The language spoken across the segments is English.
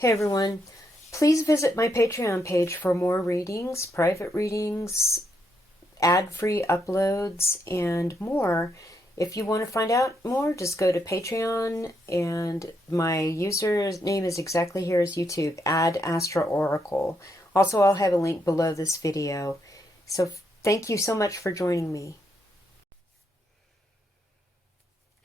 Hey everyone, please visit my Patreon page for more readings, private readings, ad-free uploads, and more. If you want to find out more, just go to Patreon, and my user name is exactly here as YouTube, Ad Astra Oracle. Also, I'll have a link below this video. So thank you so much for joining me.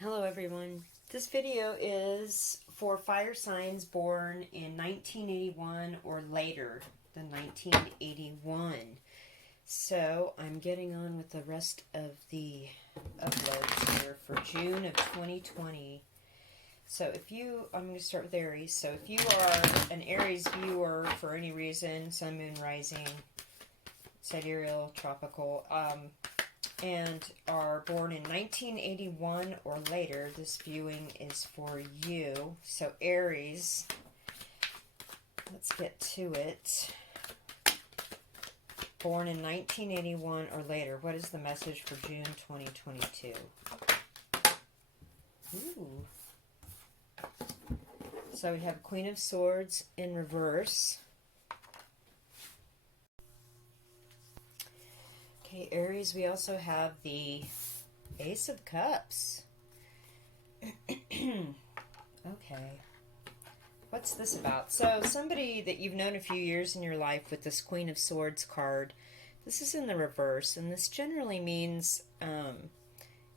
Hello everyone. This video is for fire signs born in 1981 or later than 1981. So I'm getting on with the rest of the uploads here for June of 2020. So I'm going to start with Aries. So if you are an Aries viewer for any reason, Sun, Moon, Rising, Sidereal, Tropical, and are born in 1981 or later, this viewing is for you. So Aries, let's get to it. Born in 1981 or later, what is the message for June 2022? Ooh. So we have Queen of Swords in reverse. Okay, Aries, we also have the Ace of Cups. Okay. What's this about? So, somebody that you've known a few years in your life with this Queen of Swords card, this is in the reverse, and this generally means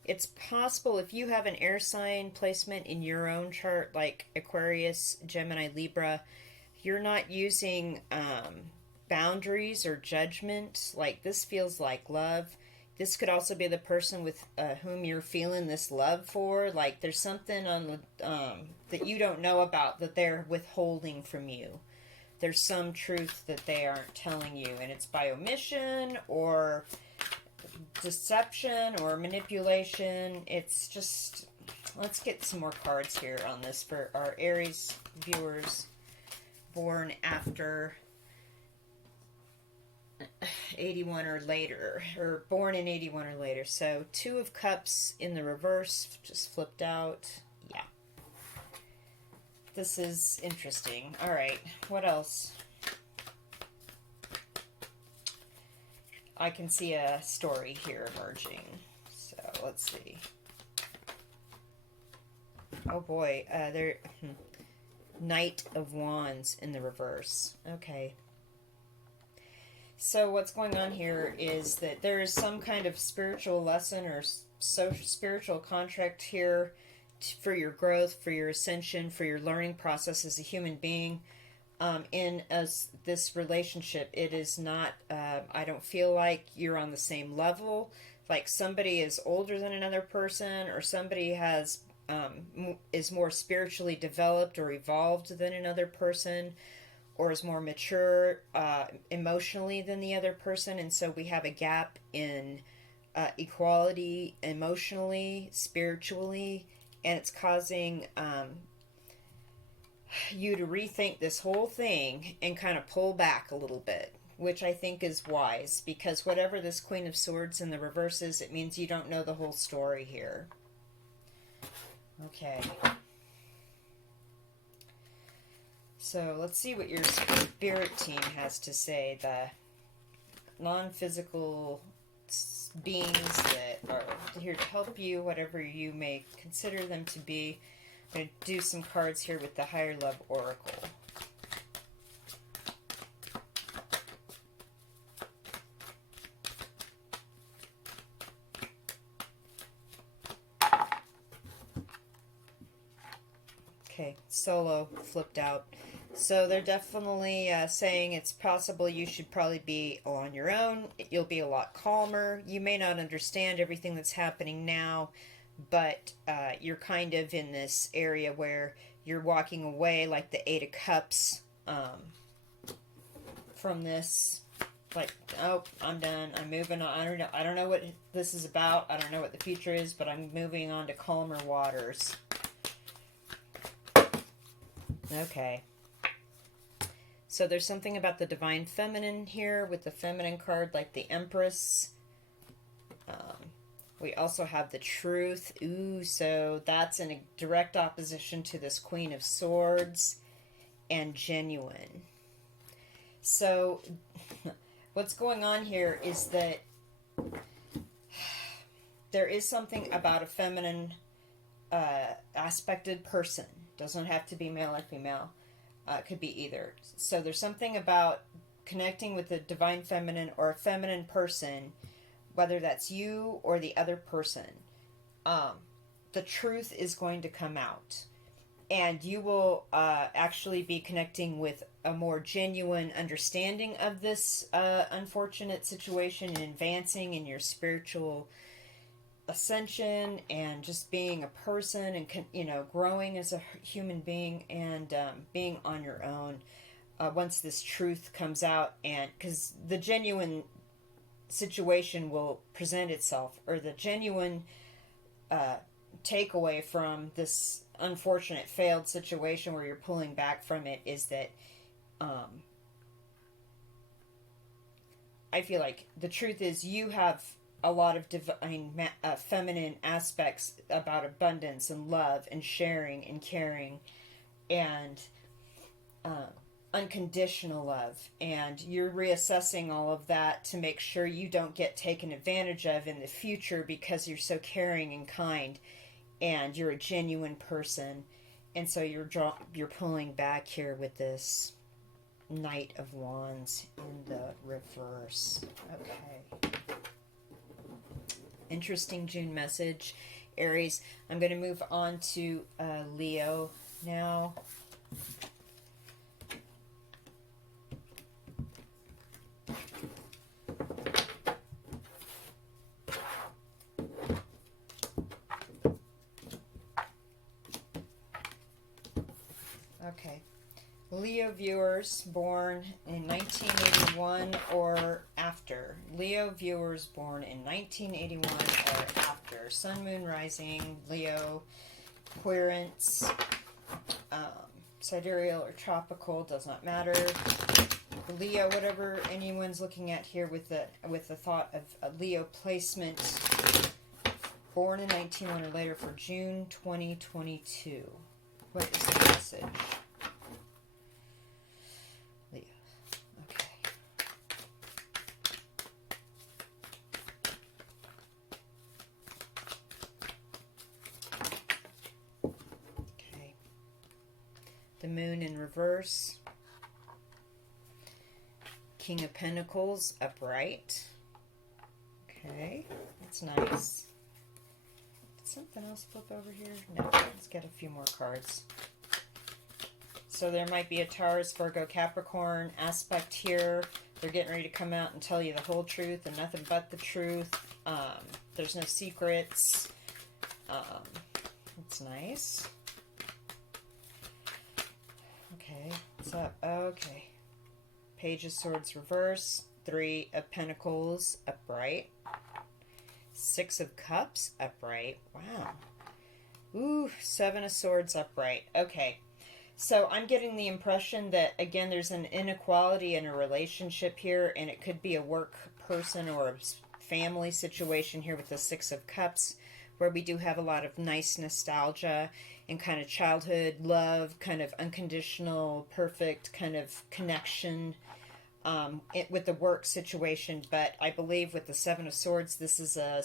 it's possible if you have an air sign placement in your own chart, like Aquarius, Gemini, Libra, you're not using boundaries or judgment. Like, this feels like love. This could also be the person with whom you're feeling this love for. Like, there's something on the that you don't know about that they're withholding from you. There's some truth that they aren't telling you, and it's by omission or deception or manipulation. It's just, let's get some more cards here on this for our Aries viewers born after 81 or later, or born in 81 or later. So Two of Cups in the reverse, just flipped out. Yeah, this is interesting. All right, what else? I can see a story here emerging, so let's see. Oh boy, Knight of Wands in the reverse. Okay. So what's going on here is that there is some kind of spiritual lesson or social spiritual contract here for your growth, for your ascension, for your learning process as a human being. In this relationship, it is not, I don't feel like you're on the same level. Like, somebody is older than another person, or somebody has is more spiritually developed or evolved than another person, or is more mature emotionally than the other person, and so we have a gap in equality emotionally, spiritually, and it's causing you to rethink this whole thing and kind of pull back a little bit, which I think is wise, because whatever this Queen of Swords in the reverse is, it means you don't know the whole story here. Okay. So let's see what your spirit team has to say. The non-physical beings that are here to help you, whatever you may consider them to be. I'm going to do some cards here with the Higher Love Oracle. Okay, Solo flipped out. So they're definitely saying it's possible you should probably be on your own. You'll be a lot calmer. You may not understand everything that's happening now, but you're kind of in this area where you're walking away, like the Eight of Cups, from this. Like, oh, I'm done. I'm moving on. I don't know what this is about. I don't know what the future is, but I'm moving on to calmer waters. Okay. So there's something about the Divine Feminine here with the feminine card, like the Empress. We also have the Truth. Ooh, so that's in a direct opposition to this Queen of Swords. and genuine. So what's going on here is that there is something about a feminine aspected person. Doesn't have to be male or female. It could be either. So there's something about connecting with the divine feminine or a feminine person, whether that's you or the other person. The truth is going to come out. And you will actually be connecting with a more genuine understanding of this unfortunate situation and advancing in your spiritual ascension and just being a person and, growing as a human being and being on your own once this truth comes out. And because the genuine situation will present itself, or the genuine takeaway from this unfortunate failed situation where you're pulling back from it is that I feel like the truth is you have a lot of divine feminine aspects about abundance and love and sharing and caring and unconditional love, and you're reassessing all of that to make sure you don't get taken advantage of in the future because you're so caring and kind and you're a genuine person. And so you're pulling back here with this Knight of Wands in the reverse. Okay. Interesting June message, Aries. I'm going to move on to Leo now. Okay. Leo viewers born in 1981 or after. Leo viewers born in 1981 or after. Sun, Moon, Rising, Leo, Querence, sidereal or tropical, does not matter. Leo, whatever anyone's looking at here with the thought of a Leo placement, born in 1901 or later for June 2022. What is the message? Leo. Okay. Okay. The Moon in reverse. King of Pentacles upright. Okay, that's nice. Did something else flip over here? No, let's get a few more cards. So there might be a Taurus, Virgo, Capricorn aspect here. They're getting ready to come out and tell you the whole truth and nothing but the truth. There's no secrets. It's nice. Okay, what's up? Okay. Page of Swords reverse. 3 of Pentacles upright. 6 of Cups upright. Wow. Ooh, 7 of Swords upright. Okay. So I'm getting the impression that, again, there's an inequality in a relationship here, and it could be a work person or a family situation here with the 6 of Cups, where we do have a lot of nice nostalgia and kind of childhood love, kind of unconditional, perfect kind of connection with the work situation. But I believe with the 7 of Swords, this is a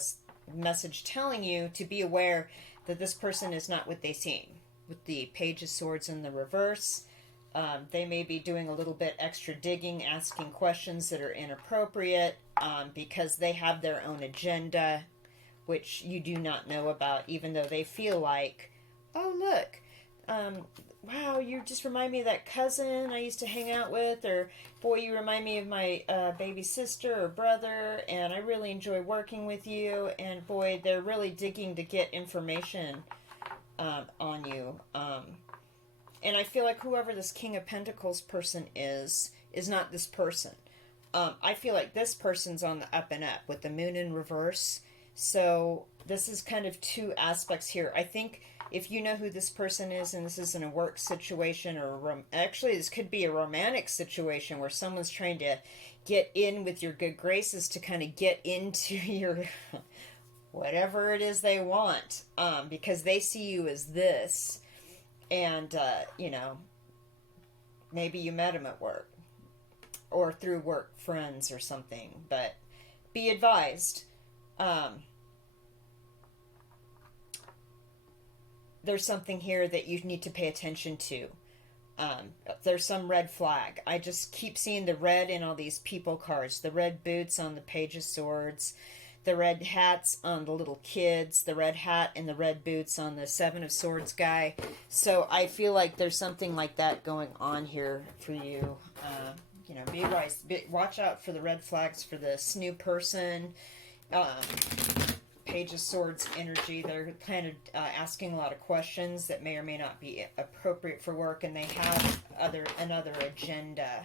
message telling you to be aware that this person is not what they seem. With the Page of Swords in the reverse, they may be doing a little bit extra digging, asking questions that are inappropriate because they have their own agenda, which you do not know about, even though they feel like, oh, look, wow, you just remind me of that cousin I used to hang out with, or boy, you remind me of my baby sister or brother, and I really enjoy working with you, and boy, they're really digging to get information on you. And I feel like whoever this King of Pentacles person is not this person. I feel like this person's on the up and up with the Moon in reverse. So this is kind of two aspects here. I think if you know who this person is, and this isn't a work situation or actually this could be a romantic situation where someone's trying to get in with your good graces to kind of get into your whatever it is they want, because they see you as this, and Maybe you met him at work or through work friends or something, but be advised. There's something here that you need to pay attention to. There's some red flag. I just keep seeing the red in all these people cards. The red boots on the Page of Swords. The red hats on the little kids. The red hat and the red boots on the Seven of Swords guy. So I feel like there's something like that going on here for you. You know, be wise. Watch out for the red flags for this new person. Page of Swords energy. They're kind of asking a lot of questions that may or may not be appropriate for work, and they have another agenda.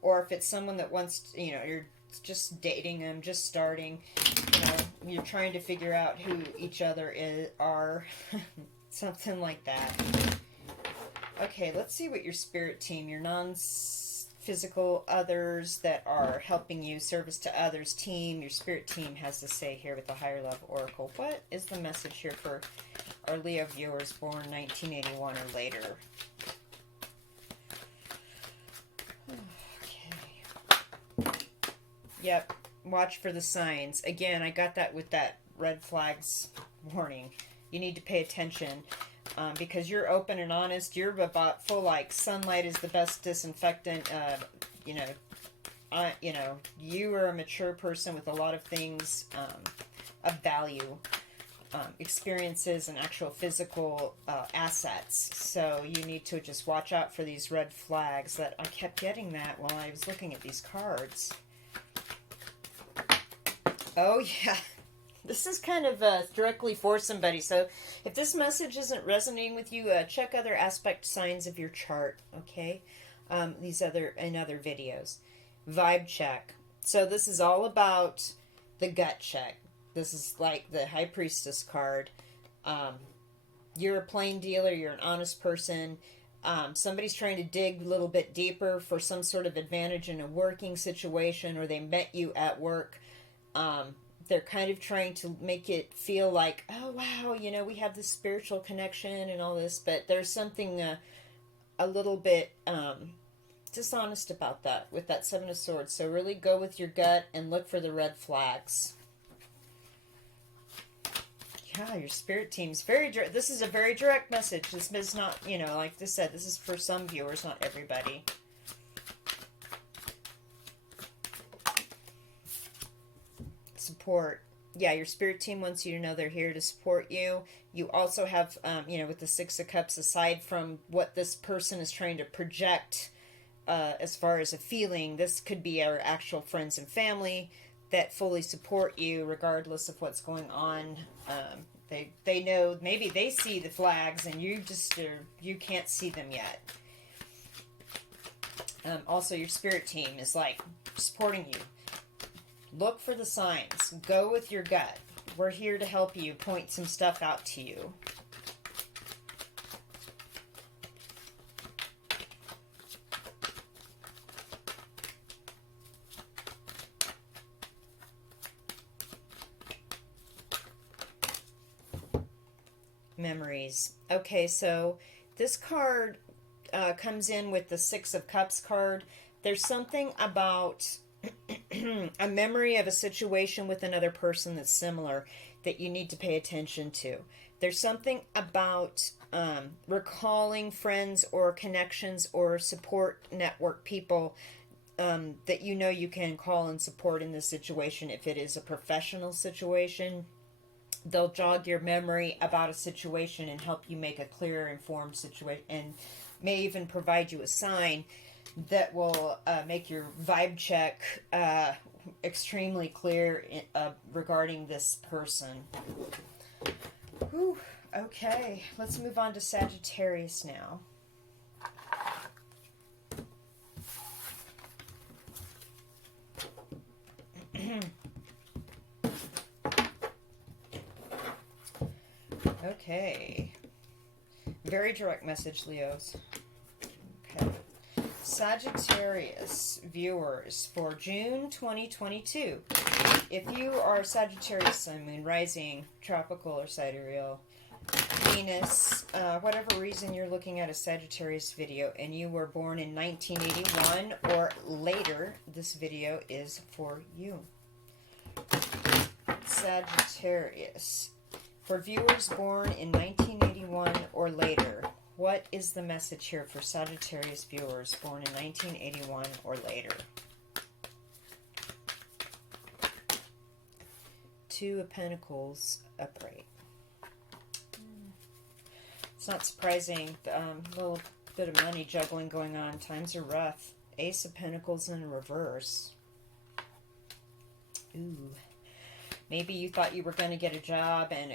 Or if it's someone that wants, you know, you're just dating them, just starting, you know, you're trying to figure out who each other are, something like that. Okay, let's see what your spirit team, your non-physical others that are helping you, service to others team, your spirit team has to say here with the Higher Love Oracle. What is the message here for our Leo viewers born 1981 or later? Okay. Yep. Watch for the signs. Again, I got that with that red flags warning. You need to pay attention. Because you're open and honest, you're about full like sunlight is the best disinfectant. You know, you are a mature person with a lot of things of value, experiences, and actual physical assets. So you need to just watch out for these red flags. That I kept getting that while I was looking at these cards. Oh yeah. This is kind of directly for somebody, so if this message isn't resonating with you, check other aspect signs of your chart, okay? In other videos. Vibe check. So this is all about the gut check. This is like the High Priestess card. You're a plain dealer, you're an honest person. Somebody's trying to dig a little bit deeper for some sort of advantage in a working situation, or they met you at work. They're kind of trying to make it feel like, oh, wow, you know, we have this spiritual connection and all this, but there's something a little bit dishonest about that with that Seven of Swords. So really go with your gut and look for the red flags. Yeah, your spirit team's very direct. This is a very direct message. This is not, you know, like I said, this is for some viewers, not everybody. Support. Yeah, your spirit team wants you to know they're here to support you. You also have, you know, with the Six of Cups, aside from what this person is trying to project as far as a feeling, this could be our actual friends and family that fully support you regardless of what's going on. They know, maybe they see the flags and you just you can't see them yet. Also, your spirit team is like supporting you. Look for the signs. Go with your gut. We're here to help you point some stuff out to you. Memories. Okay, so this card comes in with the Six of Cups card. There's something about a memory of a situation with another person that's similar that you need to pay attention to. There's something about recalling friends or connections or support network people that you know you can call and support in this situation. If it is a professional situation, they'll jog your memory about a situation and help you make a clearer, informed situation, and may even provide you a sign that will make your vibe check extremely clear regarding this person. Whew. Okay, let's move on to Sagittarius now. Okay. Very direct message, Leos. Okay. Sagittarius viewers for June 2022. If you are Sagittarius, Sun, Moon, Rising, Tropical, or Sidereal, Venus, whatever reason you're looking at a Sagittarius video and you were born in 1981 or later, this video is for you. Sagittarius. For viewers born in 1981 or later, what is the message here for Sagittarius viewers born in 1981 or later? Two of Pentacles upright. It's not surprising. A little bit of money juggling going on. Times are rough. Ace of Pentacles in reverse. Ooh. Maybe you thought you were going to get a job and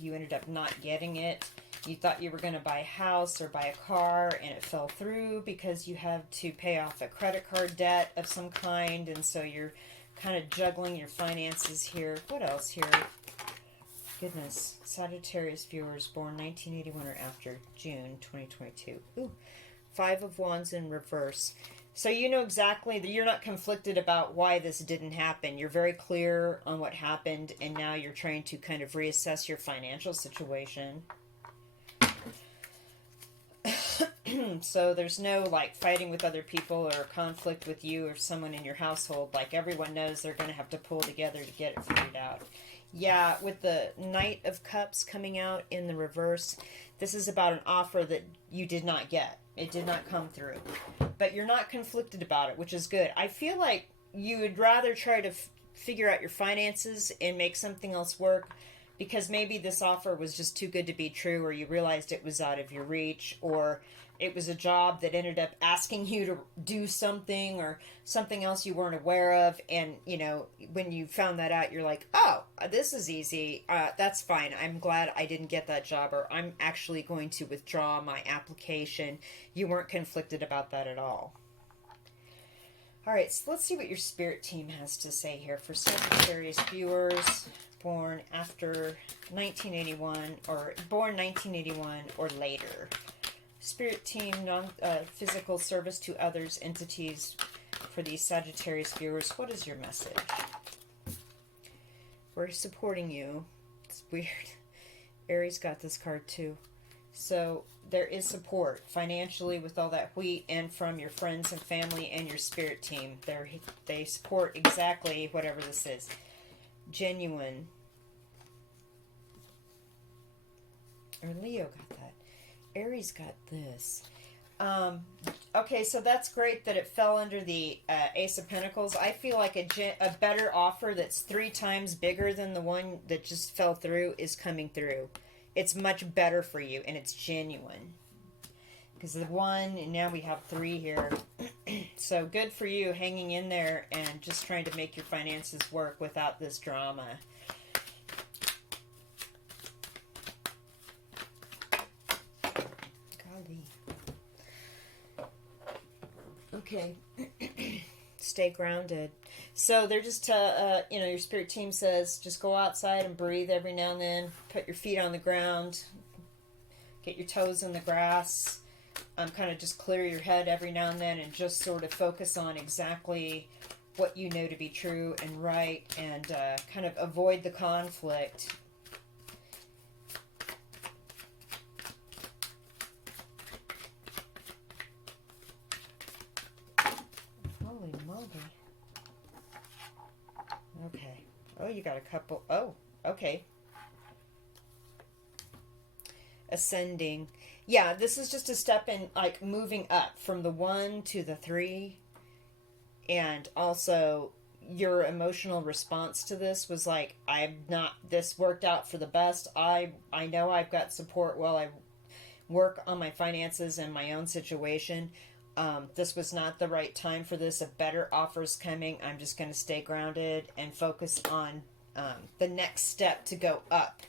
you ended up not getting it. You thought you were going to buy a house or buy a car and it fell through because you have to pay off a credit card debt of some kind. And so you're kind of juggling your finances here. What else here? Goodness. Sagittarius viewers born 1981 or after, June 2022. Ooh. Five of Wands in reverse. So you know exactly that you're not conflicted about why this didn't happen. You're very clear on what happened, and now you're trying to kind of reassess your financial situation. So there's no like fighting with other people or conflict with you or someone in your household. Like everyone knows they're going to have to pull together to get it figured out. Yeah, with the Knight of Cups coming out in the reverse, this is about an offer that you did not get. It did not come through. But you're not conflicted about it, which is good. I feel like you would rather try to figure out your finances and make something else work because maybe this offer was just too good to be true, or you realized it was out of your reach, or it was a job that ended up asking you to do something or something else you weren't aware of. And, you know, when you found that out, you're like, oh, this is easy. That's fine. I'm glad I didn't get that job, or I'm actually going to withdraw my application. You weren't conflicted about that at all. All right, so let's see what your spirit team has to say here for Sagittarius viewers born after 1981 or born 1981 or later. Spirit team, non-physical service to others, entities for these Sagittarius viewers. What is your message? We're supporting you. It's weird. Aries got this card too. So there is support financially with all that wheat and from your friends and family and your spirit team. They support exactly whatever this is. Genuine. Or Leo got that. Aries got this. Okay, so that's great that it fell under the Ace of Pentacles. I feel like a better offer that's 3 times bigger than the one that just fell through is coming through. It's much better for you, and it's genuine. Because the 1, and now we have 3 here. So good for you hanging in there and just trying to make your finances work without this drama. Okay. Stay grounded. So they're just, you know, your spirit team says just go outside and breathe every now and then. Put your feet on the ground. Get your toes in the grass. Kind of just clear your head every now and then and just sort of focus on exactly what you know to be true and right, and kind of avoid the conflict. Holy moly. Okay. Oh, you got a couple. Oh, okay. Ascending. Yeah, this is just a step in, like, moving up from the 1 to the 3. And also, your emotional response to this was like, this worked out for the best. I know I've got support while I work on my finances and my own situation. This was not the right time for this. A better offer's coming. I'm just going to stay grounded and focus on the next step to go up.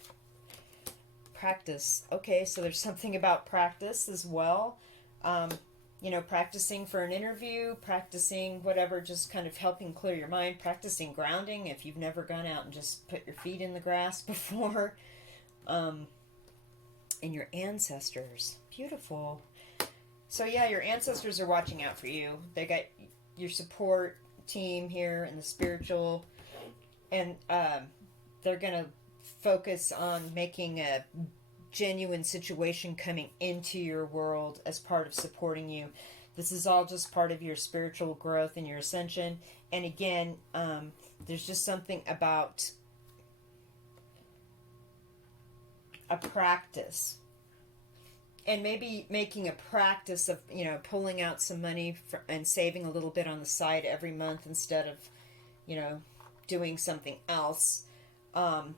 Practice. Okay, so there's something about practice as well. You know, practicing for an interview, practicing whatever, just kind of helping clear your mind, practicing grounding if you've never gone out and just put your feet in the grass before. And your ancestors. Beautiful. So yeah, your ancestors are watching out for you. They got your support team here and the spiritual, and they're going to focus on making a genuine situation coming into your world as part of supporting you. This is all just part of your spiritual growth and your ascension. And again, there's just something about a practice. And maybe making a practice of, you know, pulling out some money and saving a little bit on the side every month instead of, you know, doing something else.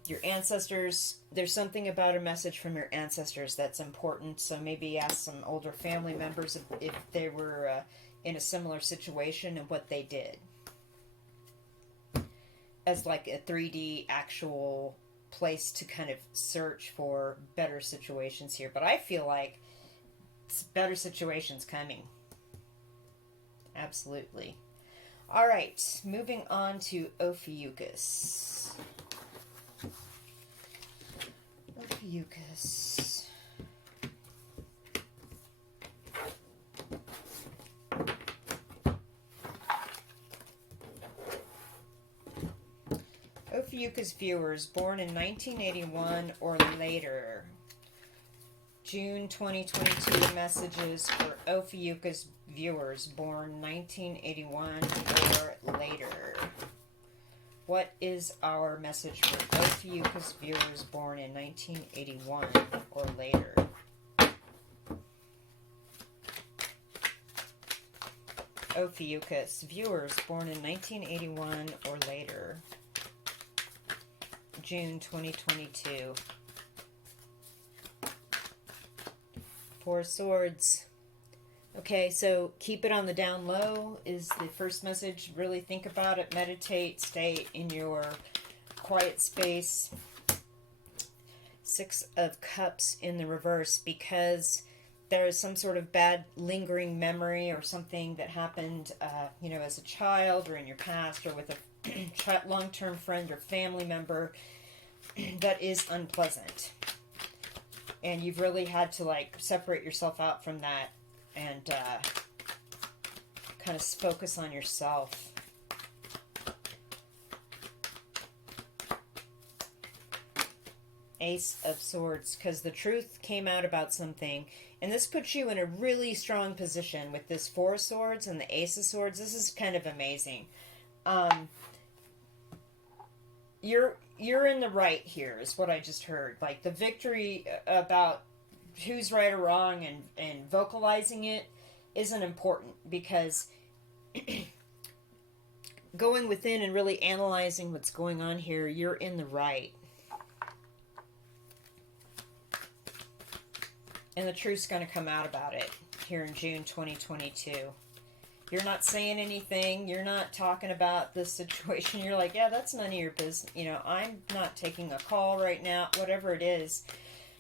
Your ancestors, there's something about a message from your ancestors that's important. So maybe ask some older family members if they were in a similar situation and what they did. As like a 3D actual place to kind of search for better situations here. But I feel like better situations coming. Absolutely. All right, moving on to Ophiuchus. Ophiuchus. Ophiuchus viewers born in 1981 or later. June 2022 messages for Ophiuchus viewers born 1981 or later. What is our message for Ophiuchus viewers born in 1981 or later? Ophiuchus viewers born in 1981 or later. June 2022. Four Swords. Okay, so keep it on the down low is the first message. Really think about it, meditate, stay in your quiet space. Six of Cups in the reverse, because there is some sort of bad lingering memory or something that happened, you know, as a child or in your past or with a long-term friend or family member that is unpleasant. And you've really had to like separate yourself out from that and kind of focus on yourself. Ace of Swords, because the truth came out about something, and this puts you in a really strong position with this Four of Swords and the Ace of Swords. This is kind of amazing. You're in the right here, is what I just heard. Like the victory about who's right or wrong and vocalizing it isn't important, because going within and really analyzing what's going on here, you're in the right. And the truth's going to come out about it here in June 2022. You're not saying anything. You're not talking about this situation. You're like, yeah, that's none of your business. You know, I'm not taking a call right now, whatever it is,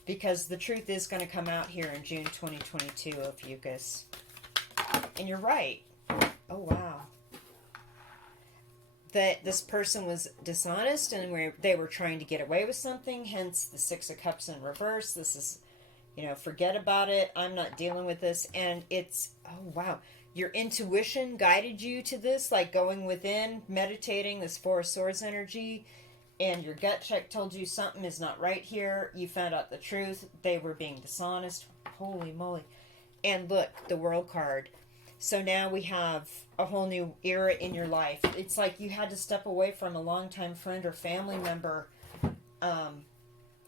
because the truth is going to come out here in June 2022, Ophiuchus. And you're right. Oh, wow. That this person was dishonest and they were trying to get away with something, hence the Six of Cups in reverse. This is, you know, forget about it. I'm not dealing with this. And it's, oh, wow. Your intuition guided you to this, like going within, meditating, this Four of Swords energy, and your gut check told you something is not right here. You found out the truth. They were being dishonest. Holy moly. And look, the World card. So now we have a whole new era in your life. It's like you had to step away from a longtime friend or family member,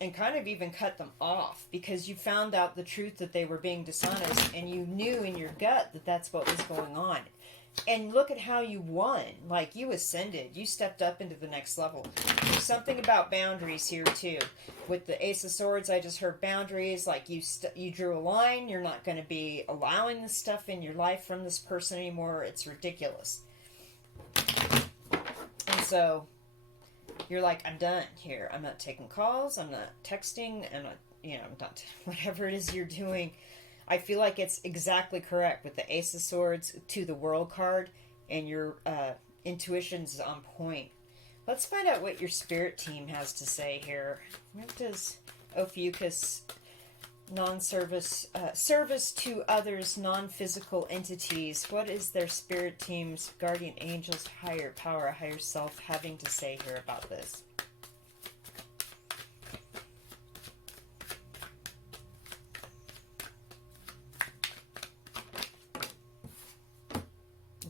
and kind of even cut them off because you found out the truth that they were being dishonest, and you knew in your gut that that's what was going on. And look at how you won. Like, you ascended. You stepped up into the next level. There's something about boundaries here, too. With the Ace of Swords, I just heard boundaries. Like, you drew a line. You're not going to be allowing this stuff in your life from this person anymore. It's ridiculous. And so you're like, I'm done here. I'm not taking calls. I'm not texting. I'm not, I'm not, whatever it is you're doing. I feel like it's exactly correct with the Ace of Swords to the World card, and your intuition's on point. Let's find out what your spirit team has to say here. What does Ophiuchus non-service, service to others, non-physical entities, what is their spirit team's guardian angels, higher power, higher self having to say here about this?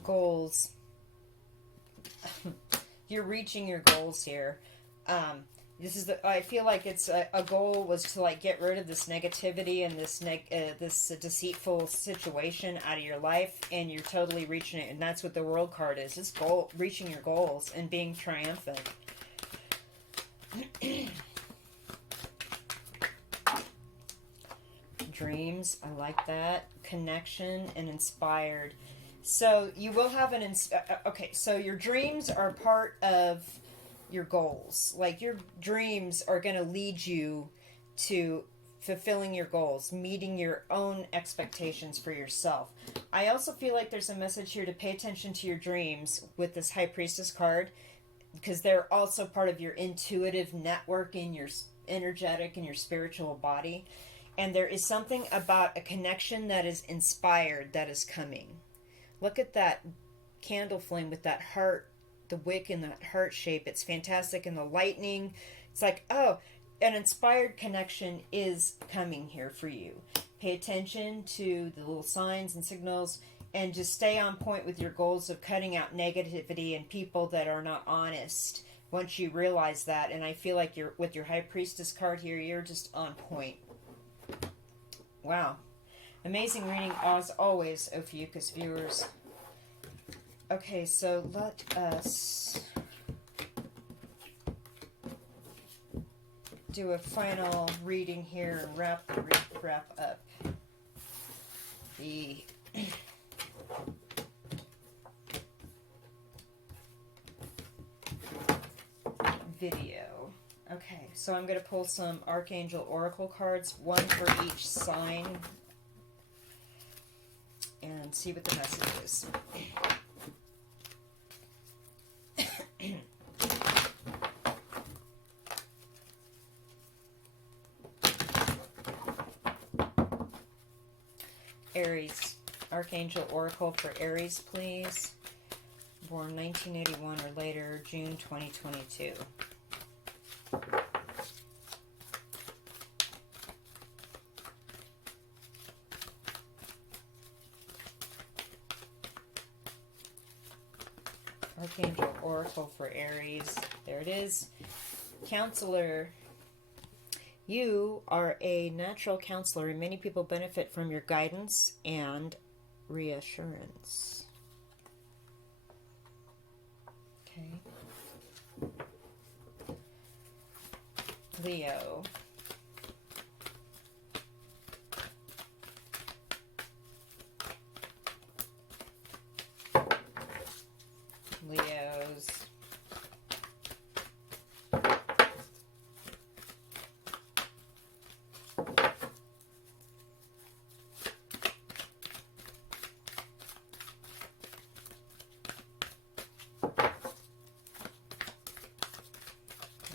goals. You're reaching your goals here. This is I feel like it's a goal was to like get rid of this negativity and this deceitful situation out of your life, and you're totally reaching it. And that's what the World card is. It's reaching your goals and being triumphant. Dreams, I like that. Connection and inspired. So you will have okay, so your dreams are part of your goals. Like your dreams are going to lead you to fulfilling your goals, meeting your own expectations for yourself. I also feel like there's a message here to pay attention to your dreams with this High Priestess card, because they're also part of your intuitive network in your energetic and your spiritual body. And there is something about a connection that is inspired that is coming. Look at that candle flame with that heart, the wick in that heart shape. It's fantastic. And the lightning. It's like, oh, an inspired connection is coming here for you. Pay attention to the little signs and signals, and just stay on point with your goals of cutting out negativity and people that are not honest once you realize that. And I feel like with your High Priestess card here, you're just on point. Wow. Amazing reading as always, Ophiuchus viewers. Okay, so let us do a final reading here and wrap up the video. Okay, so I'm going to pull some Archangel Oracle cards, one for each sign, and see what the message is. Aries. Archangel Oracle for Aries, please. Born 1981 or later, June 2022. Archangel Oracle for Aries. There it is. Counselor. You are a natural counselor, and many people benefit from your guidance and reassurance. Okay. Leo. Leos.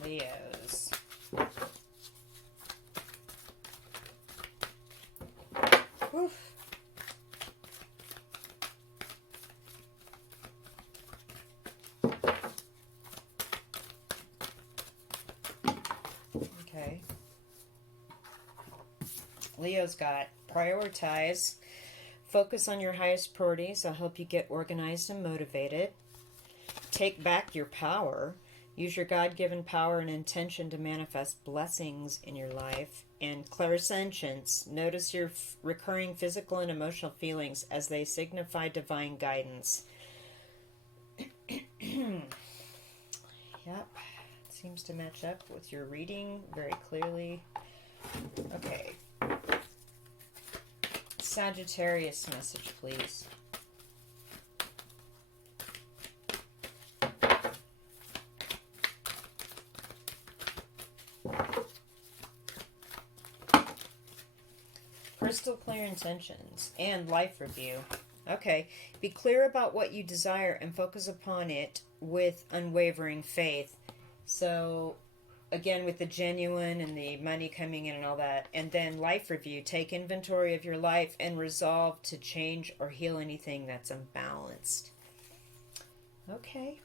Leos. Oof. Okay. Leo's got prioritize. Focus on your highest priorities. I'll help you get organized and motivated. Take back your power. Use your God-given power and intention to manifest blessings in your life. And clairsentience. Notice your recurring physical and emotional feelings as they signify divine guidance. Yep. Seems to match up with your reading very clearly. Okay. Sagittarius message, please. Crystal clear intentions and life review. Okay. Be clear about what you desire and focus upon it with unwavering faith. So, again, with the genuine and the money coming in and all that. And then life review. Take inventory of your life and resolve to change or heal anything that's unbalanced. Okay.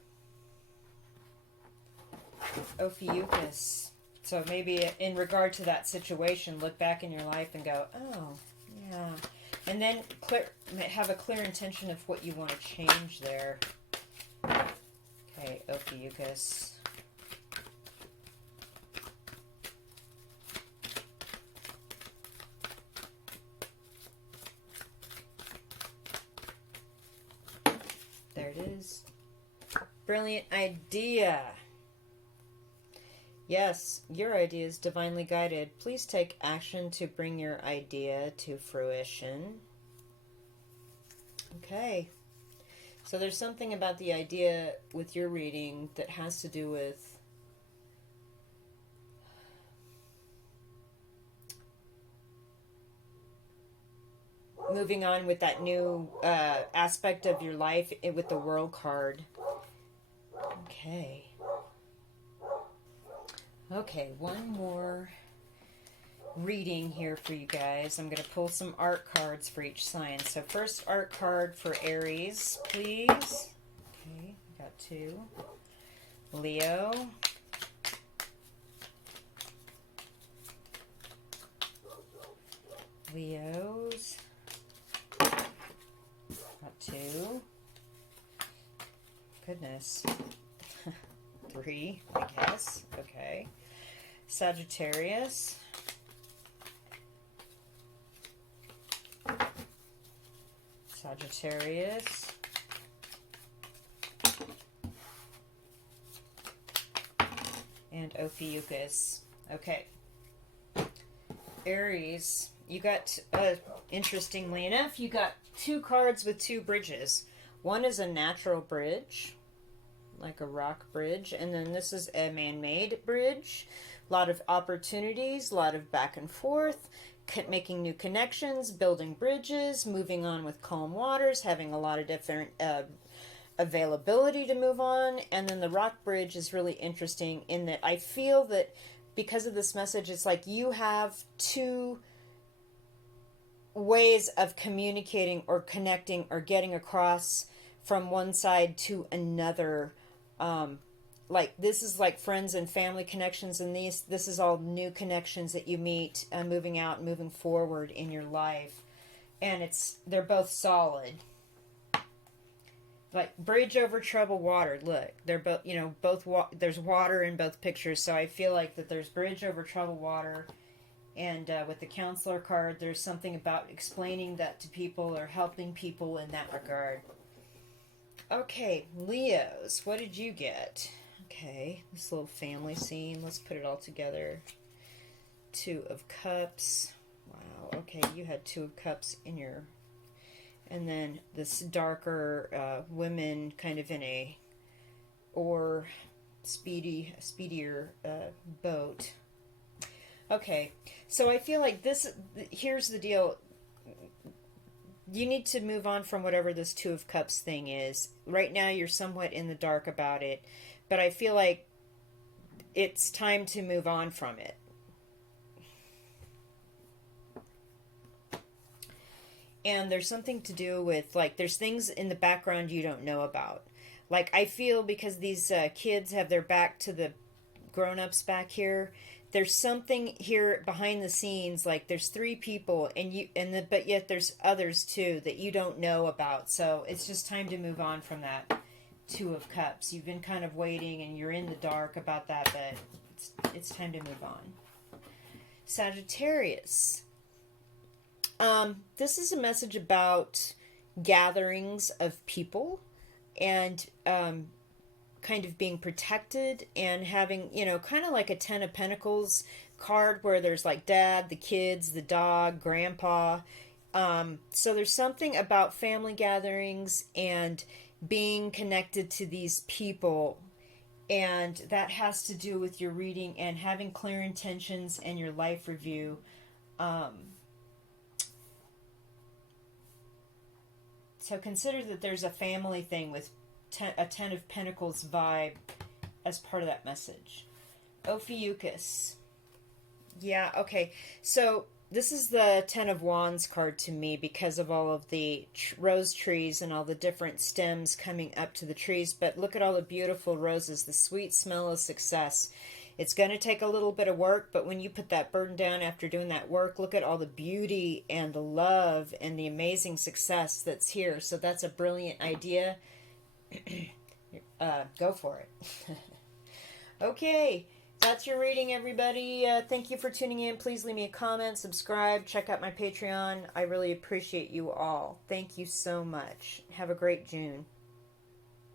Ophiuchus. So maybe in regard to that situation, look back in your life and go, oh, yeah. And then have a clear intention of what you want to change there. Okay, Ophiuchus. There it is. Brilliant idea. Yes, your idea is divinely guided. Please take action to bring your idea to fruition. Okay. So there's something about the idea with your reading that has to do with moving on with that new aspect of your life with the World card. Okay. Okay, one more reading here for you guys. I'm going to pull some art cards for each sign. So first art card for Aries, please. Okay, got two. Leo. Leos. Got two. Goodness. Three, I guess. Okay. Sagittarius. Sagittarius. And Ophiuchus. Okay. Aries, you got, interestingly enough, you got two cards with two bridges. One is a natural bridge, like a rock bridge, and then this is a man-made bridge. A lot of opportunities, a lot of back and forth, making new connections, building bridges, moving on with calm waters, having a lot of different availability to move on. And then the rock bridge is really interesting in that I feel that because of this message, it's like you have two ways of communicating or connecting or getting across from one side to another. Like this is like friends and family connections, and this is all new connections that you meet moving out and moving forward in your life, and they're both solid. Like bridge over troubled water. Look, they're both, there's water in both pictures, so I feel like that there's bridge over troubled water. And with the counselor card, there's something about explaining that to people or helping people in that regard. Okay, Leos, what did you get? Okay, this little family scene. Let's put it all together. Two of Cups. Wow, okay, you had Two of Cups in your... And then this darker women kind of in a... or speedier boat. Okay, so I feel like here's the deal. You need to move on from whatever this Two of Cups thing is. Right now you're somewhat in the dark about it, but I feel like it's time to move on from it. And there's something to do with, like, there's things in the background you don't know about. Like, I feel because these kids have their back to the grown-ups back here, there's something here behind the scenes, like there's three people but yet there's others too that you don't know about. So it's just time to move on from that Two of Cups. You've been kind of waiting and you're in the dark about that, but it's time to move on. Sagittarius. This is a message about gatherings of people and kind of being protected and having, kind of like a Ten of Pentacles card where there's like dad, the kids, the dog, grandpa. So there's something about family gatherings and being connected to these people, and that has to do with your reading and having clear intentions and your life review. So consider that there's a family thing with a Ten of Pentacles vibe as part of that message. Ophiuchus. Yeah, okay. So this is the Ten of Wands card to me because of all of the rose trees and all the different stems coming up to the trees. But look at all the beautiful roses, the sweet smell of success. It's going to take a little bit of work, but when you put that burden down after doing that work, look at all the beauty and the love and the amazing success that's here. So that's a brilliant idea. Go for it. Okay, that's your reading, everybody. Thank you for tuning in. Please leave me a comment, subscribe, check out my Patreon. I really appreciate you all. Thank you so much. Have a great June.